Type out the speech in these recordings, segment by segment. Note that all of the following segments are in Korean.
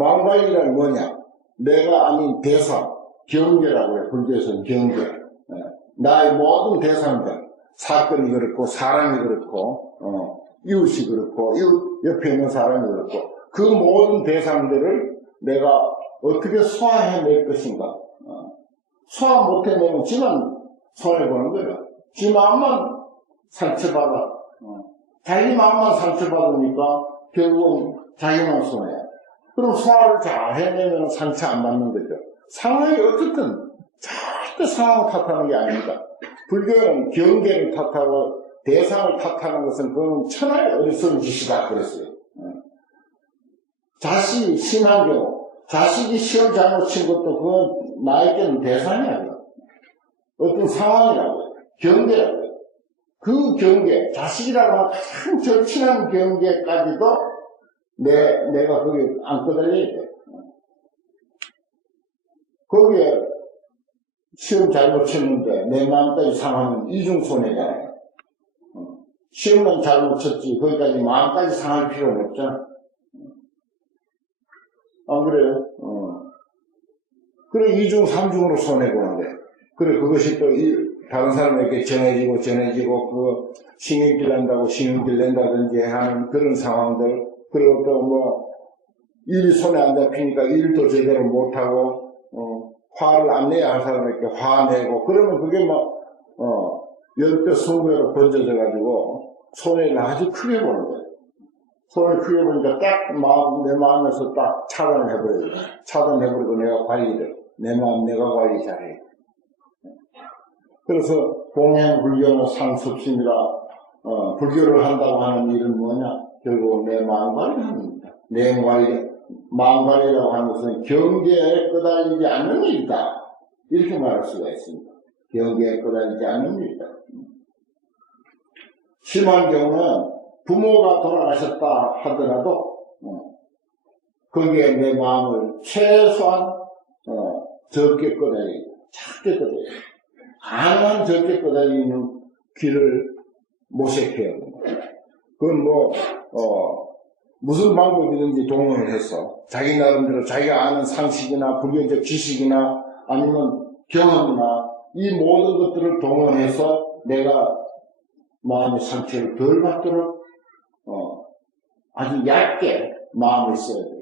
마음관리란 뭐냐? 내가 아닌 대상, 경계라고 해요. 불교에서는 경계. 나의 모든 대상들, 사건이 그렇고, 사람이 그렇고, 이웃이 그렇고, 이웃 옆에 있는 사람이 그렇고, 그 모든 대상들을 내가 어떻게 소화해낼 것인가? 소화 못해내면 지만 손해보는 거예요. 지 마음만 상처받아. 자기 마음만 상처받으니까 결국은 자기만 손해야. 그럼 소화를 잘 해내면 상처 안 받는 거죠. 상황이 어떻든 절대 상황을 탓하는 게 아닙니다. 불교는 경계를 탓하고 대상을 탓하는 것은 그건 천하의 어리석은 짓이다 그랬어요. 자식이 심한 경우, 자식이 시험 잘못 친 것도 그건 나에게는 대상이 아니야. 어떤 상황이라고요. 경계라고요. 그 경계, 자식이라고 하는 가장 절친한 경계까지도 내가 거기에 안고 달려야 돼. 거기에 시험 잘못 쳤는데 내 마음까지 상하면 이중손해잖아요. 시험만 잘못 쳤지 거기까지 마음까지 상할 필요는 없잖아. 안 그래요? 그래 이중 삼중으로 손해보는데 그래 그것이 또 다른 사람에게 전해지고 그 신경질 난다고 신경질 낸다든지 하는 그런 상황들, 그리고 또 뭐 일이 손에 안 잡히니까 일도 제대로 못하고 화를 안 내야 할 사람에게 화내고 그러면 그게 뭐 10배 20배로 번져져 가지고 손해를 아주 크게 보는 거예요. 손을 크게 보니까 딱 내 마음에서 딱 차단해버려요. 차단해버리고 내가 관리를 내 마음 내가 관리 잘해. 그래서 공행불교는 상습심이라 불교를 한다고 하는 일은 뭐냐? 결국 내 마음 관리를 합니다. 내 관리, 마음 관리라고 하는 것은 경계에 끄달리지 않는 일이다. 이렇게 말할 수가 있습니다. 경계에 끄달리지 않는 일이다. 심한 경우는 부모가 돌아가셨다 하더라도 거기에 내 마음을 최소한 적게 끄달리고 작게 끄달리고 가능한 적게 끄달리는 길을 모색해야 합니다. 그건 무슨 방법이든지 동원을 해서 자기 나름대로 자기가 아는 상식이나 불교적 지식이나 아니면 경험이나 이 모든 것들을 동원해서 내가 마음의 상처를 덜 받도록 아주 얇게 마음을 써야 돼요.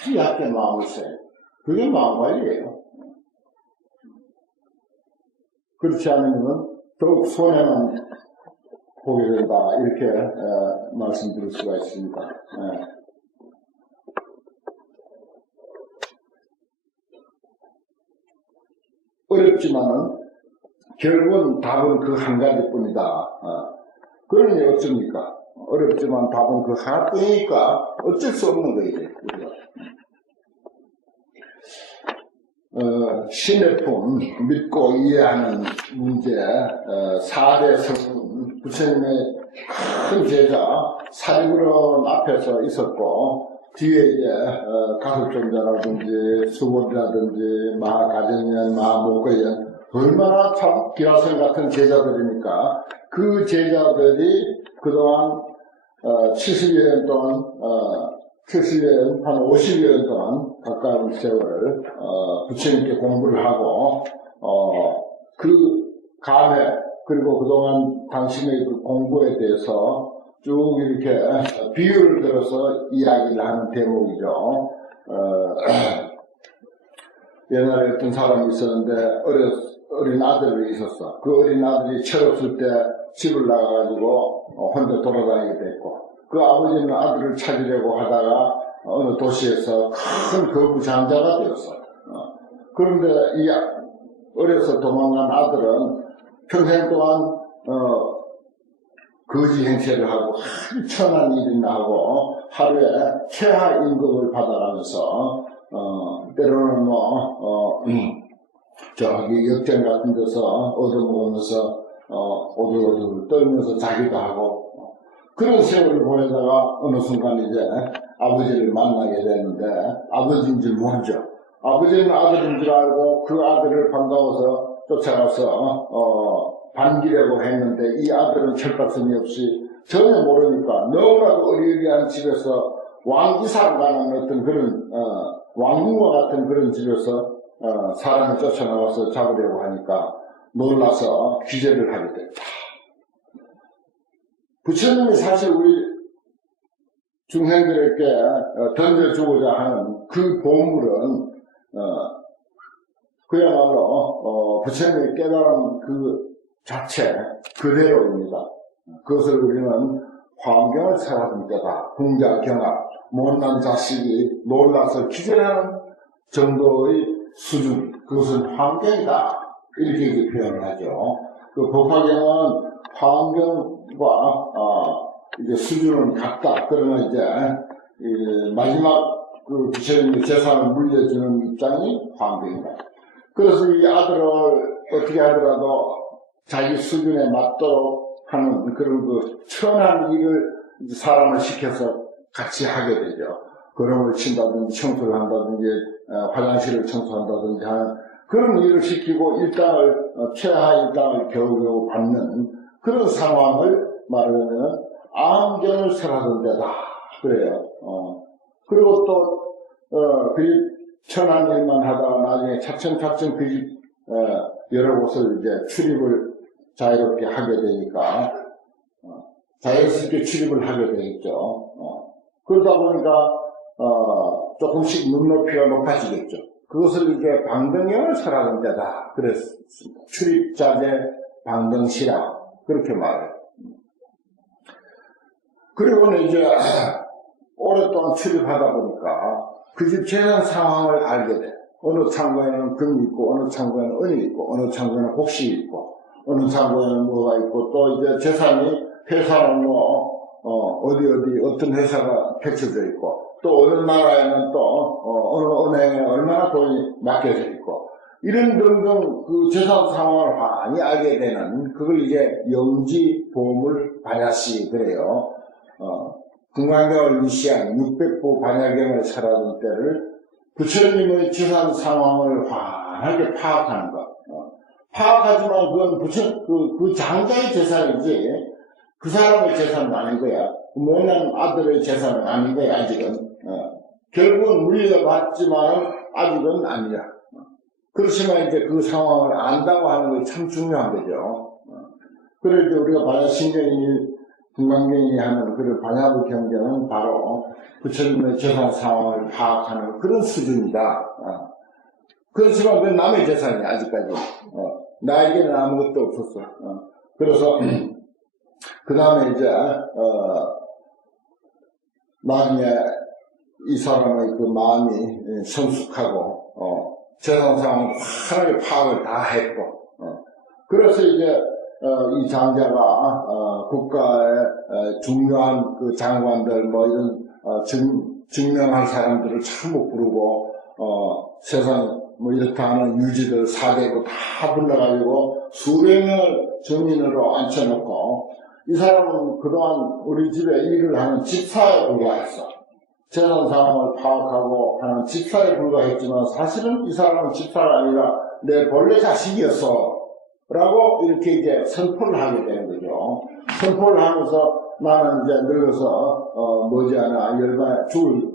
아주 얇게 마음을 써야 돼요. 그게 마음 관리예요. 그렇지 않으면 더욱 손해만 보게 된다. 이렇게 말씀드릴 수가 있습니다. 어렵지만은 결국은 답은 그 한 가지뿐이다. 그러니 어쩝니까? 어렵지만 답은 그 하나뿐이니까 어쩔 수 없는 거예요. 신의 품, 믿고 이해하는 문제, 4대 성은 부처님의 큰 제자 사리부론 앞에서 있었고, 뒤에 이제 가섭존자라든지 수고리라든지 마가정년, 마목거연 얼마나 참 기라성 같은 제자들이니까 그 제자들이 그동안 70여 년 동안 70여 년, 한 50여 년 동안 가까운 세월 부처님께 공부를 하고 그 감회 그리고 그동안 당신의 그 공부에 대해서 쭉 이렇게 비유를 들어서 이야기를 하는 대목이죠. 옛날에 어떤 사람이 있었는데 어린 아들이 있었어. 그 어린 아들이 철없을 때 집을 나가가지고 혼자 돌아다니게 됐고, 그 아버지는 아들을 찾으려고 하다가 어느 도시에서 큰 거부장자가 되었어. 그런데 이 어려서 도망간 아들은 평생 동안 거지 행세를 하고 아주 천한 일이나 하고 하루에 최하 임금을 받아가면서 때로는 저기 역전 같은 데서 얻어먹으면서 오들오들 떨면서 자기도 하고 그런 세월을 보내다가 어느 순간 이제 아버지를 만나게 되는데 아버지인 줄 모르죠. 아버지는 아들인 줄 알고 그 아들을 반가워서 쫓아가서 반기려고 했는데 이 아들은 철딱선이 없이 전혀 모르니까 너무나도 어리어리한 집에서 왕기사라는 어떤 그런, 왕궁과 같은 그런 집에서, 사람이 쫓아나와서 잡으려고 하니까 놀라서 기절을 하게 됐다. 부처님이 사실 우리 중생들에게 던져주고자 하는 그 보물은, 그야말로, 부처님의 깨달은 그 자체 그대로입니다. 그것을 우리는 환경을 살아준 때다. 공자경합, 못난 자식이 놀라서 기절하는 정도의 수준, 그것은 환경이다. 이렇게 표현을 하죠. 그 법화경은 환경과 이제 수준은 같다. 그러나 이제 마지막 그 부처님의 재산을 물려주는 입장이 환경이다. 그래서 이 아들을 어떻게 하더라도 자기 수준에 맞도록 하는 그런 그 천한 일을 사람을 시켜서 같이 하게 되죠. 걸음을 친다든지 청소를 한다든지 화장실을 청소한다든지 하는 그런 일을 시키고 일당을 최하 일당을 겨우겨우 받는 그런 상황을 말하면 안경을 설하던 데다 그래요. 그리고 또 그 천한 일만 하다가 나중에 차츰차츰 그 집 여러 곳을 이제 출입을 자유롭게 하게 되니까 자연스럽게 출입을 하게 되겠죠. 그러다 보니까 조금씩 눈높이가 높아지겠죠. 그것을 이제 방등형을 설하는 데다 그랬습니다. 출입자재 방등시라 그렇게 말해요. 그리고는 이제 오랫동안 출입하다 보니까 그 집 재산 상황을 알게 돼. 어느 창고에는 금이 있고, 어느 창고에는 은이 있고, 어느 창고에는 곡식이 있고, 어느 창고에는 뭐가 있고, 또 이제 재산이 회사는 어디 어떤 회사가 펼쳐져 있고, 또 어느 나라에는 또 어느 은행에 얼마나 돈이 맡겨져 있고, 이런 등등 그 재산 상황을 많이 알게 되는 그걸 이제 영지 보물 반야시 그래요. 금강경을 위시한 600부 반야경을 설하던 때를 부처님의 재산 상황을 환하게 파악하는 것. 파악하지만 그건 그 장자의 재산이지 그 사람의 재산은 아닌 거야. 못난 아들의 재산은 아닌 거야 아직은. 결국은 물려받지만 아직은 아니야. 그렇지만 이제 그 상황을 안다고 하는 게 참 중요한 거죠. 그래서 우리가 반야신경이 금강경이 하는 그런 반야부 경전은 바로 부처님의 재산 상황을 파악하는 그런 수준이다. 그렇지만 그건 남의 재산이 아직까지. 나에게는 아무것도 없었어. 그래서 그 다음에 이제 나중에 이 사람의 그 마음이 성숙하고 재산 상황을 환하게 파악을 다 했고 그래서 이제 이 장자가 국가의 중요한 그 장관들 뭐 이런 증명할 사람들을 전부 부르고 세상 뭐 이렇다 하는 유지들 사대고 다 불러가지고 수백 명을 증인으로 앉혀놓고 이 사람은 그동안 우리 집에 일을 하는 집사에 불과했어. 재산 상황을 파악하고 하는 집사에 불과했지만 사실은 이 사람은 집사가 아니라 내 본래 자식이었어. 라고 이렇게 이제 선포를 하게 되는 거죠. 선포를 하면서 나는 이제 늙어서 머지않아 열반에 죽을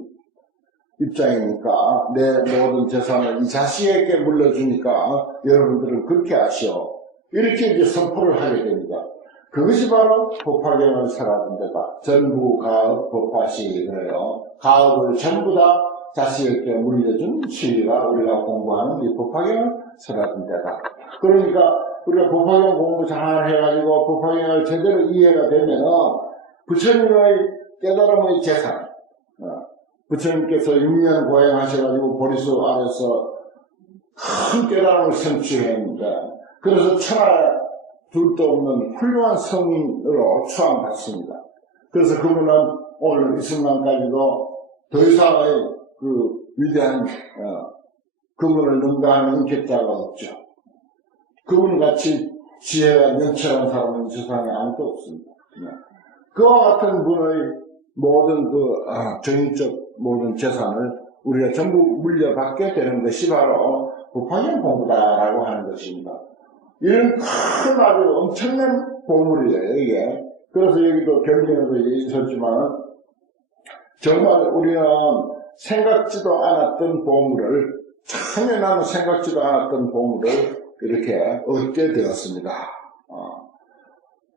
입장이니까 내 모든 재산을 이 자식에게 물려주니까 여러분들은 그렇게 하시오. 이렇게 이제 선포를 하게 됩니다. 그것이 바로 법화경을 설하던 데다. 전부 가업 법화시 그래요. 가업을 전부 다 자식에게 물려준 시가 우리가 공부하는 이 법화경을 설하던 데다. 그러니까 우리가 법화경 공부 잘 해가지고 법화경을 제대로 이해가 되면 부처님의 깨달음의 재산, 부처님께서 6년 고행하셔가지고 보리수 아래서 큰 깨달음을 성취했는데 그래서 천하 둘도 없는 훌륭한 성인으로 추앙받습니다. 그래서 그분은 오늘 이 순간까지도 더 이상의 그 위대한 그분을 능가하는 인격자가 없죠. 그분같이 지혜가 명철한 사람은 세상에 아무도 없습니다. 그와 같은 분의 모든 그 정의적 모든 재산을 우리가 전부 물려받게 되는 것이 바로 법화경 공부다라고 하는 것입니다. 이런 큰 아주 엄청난 보물이에요, 이게. 그래서 여기도 경전에도 있었지만 정말 우리는 생각지도 않았던 보물을, 전혀 나는 생각지도 않았던 보물을 이렇게 얻게 되었습니다.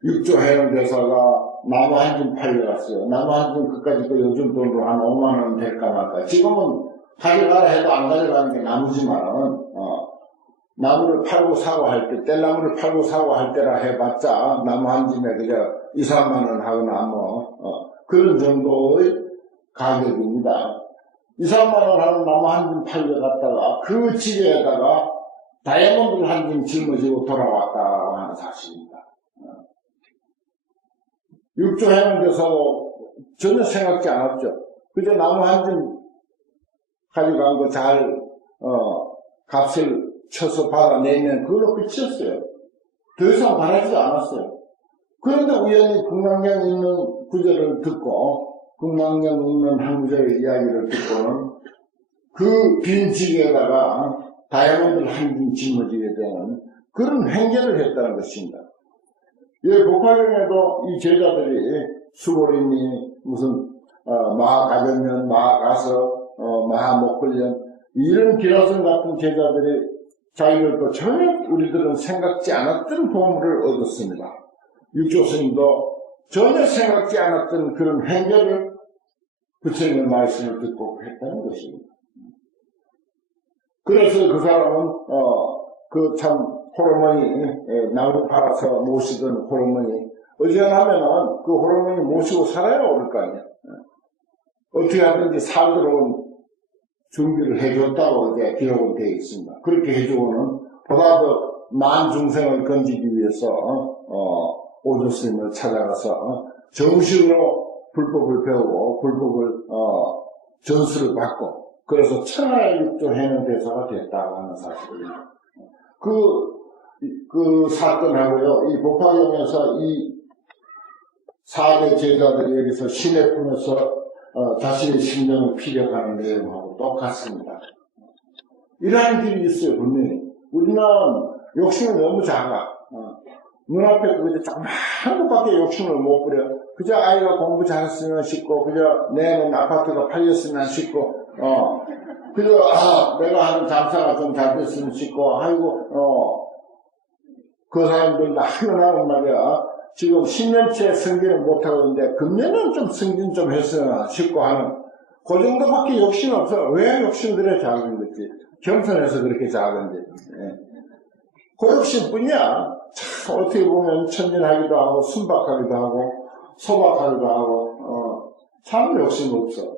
육조 해운대사가 나무 한 줌 팔려갔어요. 나무 한 줌 그까짓 거 요즘 돈으로 한 5만원 될까 말까. 지금은 가져가라 해도 안 가져가는 게 나무지만은, 나무를 팔고 사고 할 때, 뗄나무를 팔고 사고 할 때라 해봤자 나무 한 줌에 그저 2, 3만원 하거나 그런 정도의 가격입니다. 2, 3만원 하는 나무 한 줌 팔려갔다가 그 지게에다가 다이아몬드를 한 줌 짊어지고 돌아왔다고 하는 사실입니다. 육조 해운대사도 전혀 생각지 않았죠. 그저 나무 한 줌 가져간 거 잘, 값을 쳐서 받아내면 그걸로 끝이었어요. 더 이상 바라지 않았어요. 그런데 우연히 금강경 있는 구절을 듣고, 금강경 있는 한 구절의 이야기를 듣고는 그 빈 지게에다가 다이아몬드를 한 줌 짊어지게 되는 그런 행계를 했다는 것입니다. 예, 복화경에도 이 제자들이 수고리니 무슨 마가전년, 마가서, 마목걸련 이런 기라성 같은 제자들이 자기들도 전혀 우리들은 생각지 않았던 보물을 얻었습니다. 육조스님도 전혀 생각지 않았던 그런 행계를 부처님의 말씀을 듣고 했다는 것입니다. 그래서 그 사람은 그 참 호르몬이 나무 팔아서 모시던 호르몬이 어지간하면은 그 호르몬이 모시고 살아야 오를 거 아니야. 어떻게 하든지 살도록 준비를 해줬다고 이제 기록은 되어 있습니다. 그렇게 해주고는 보다 더 만 중생을 건지기 위해서 오조스님을 찾아가서 정식으로 불법을 배우고 불법을 전수를 받고 그래서 천하의 육조 해운대사가 됐다고 하는 사실입니다. 그 사건하고요, 이 복화경에서 이 4대 제자들이 여기서 신의 품에서 자신의 심령을 피력하는 내용하고 똑같습니다. 이러한 길이 있어요, 분명히. 우리는 욕심이 너무 작아. 눈앞에 그저 조그마한 것밖에 욕심을 못 부려. 그저 아이가 공부 잘했으면 싶고, 그저 내 아파트가 팔렸으면 싶고, 그저, 내가 하는 장사가 좀 잘 됐으면 싶고, 아이고, 그 사람들 하는 말이야. 지금 10년째 승진을 못하고 있는데, 금년은 좀 승진 좀 했으면 싶고 하는, 그 정도밖에 욕심 없어. 왜 욕심들이 작은 거지? 겸손해서 그렇게 작은데. 예. 그 욕심뿐이야. 참, 어떻게 보면 천진하기도 하고, 순박하기도 하고, 소박하기도 하고, 참 욕심 없어.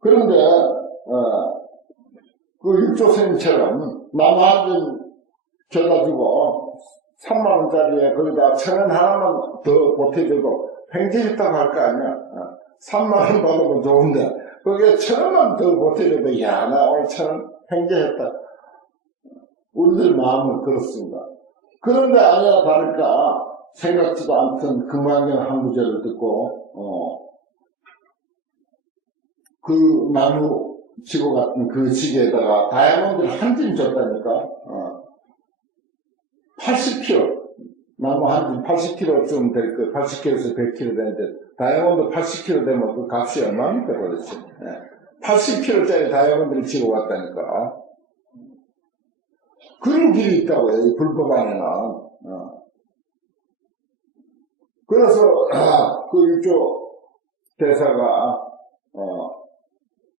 그런데, 그 육조선생처럼 나무 한 줌 줘가지고 3만원짜리에 거기다 1,000원 하나만 더 보태주고 횡재했다고 할 거 아니야. 3만원 받으면 좋은데 거기에 1,000원만 더 보태줘도 야, 나 오늘 1,000원 횡재했다. 우리들 마음은 그렇습니다. 그런데 아니나 다를까 생각지도 않던 금강경 한 구절을 듣고 그 나무 지고 같은 그 지게에다가 다이아몬드를 한 줌 줬다니까. 80kg. 나무 한 줌 80kg쯤 될 거, 80kg에서 100kg 되는데, 다이아몬드 80kg 되면 그 값이 얼마입니까, 도대체? 80kg짜리 다이아몬드를 지고 왔다니까. 그런 길이 있다고요, 이 불법 안에는. 그래서, 그 육조 대사가,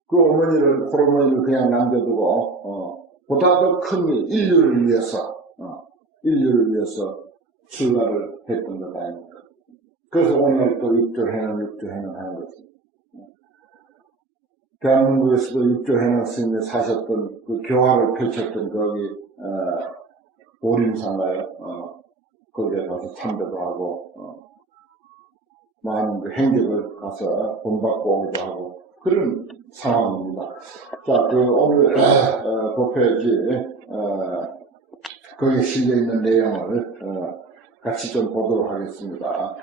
그 호르몬이를 그냥 남겨두고, 보다 더 큰 일, 인류를 위해서 출가를 했던 것 아닙니까? 그래서 오늘 또 육조해는 하는 거지. 대한민국에서도 육조해는 스님이 사셨던 그 교화를 펼쳤던 거기, 보림사가요. 거기에 가서 참배도 하고, 많은 그 행적을 가서 본받고 오기도 하고, 그런 상황입니다. 자, 오늘, 법회지, 거기에 실려있는 내용을, 같이 좀 보도록 하겠습니다.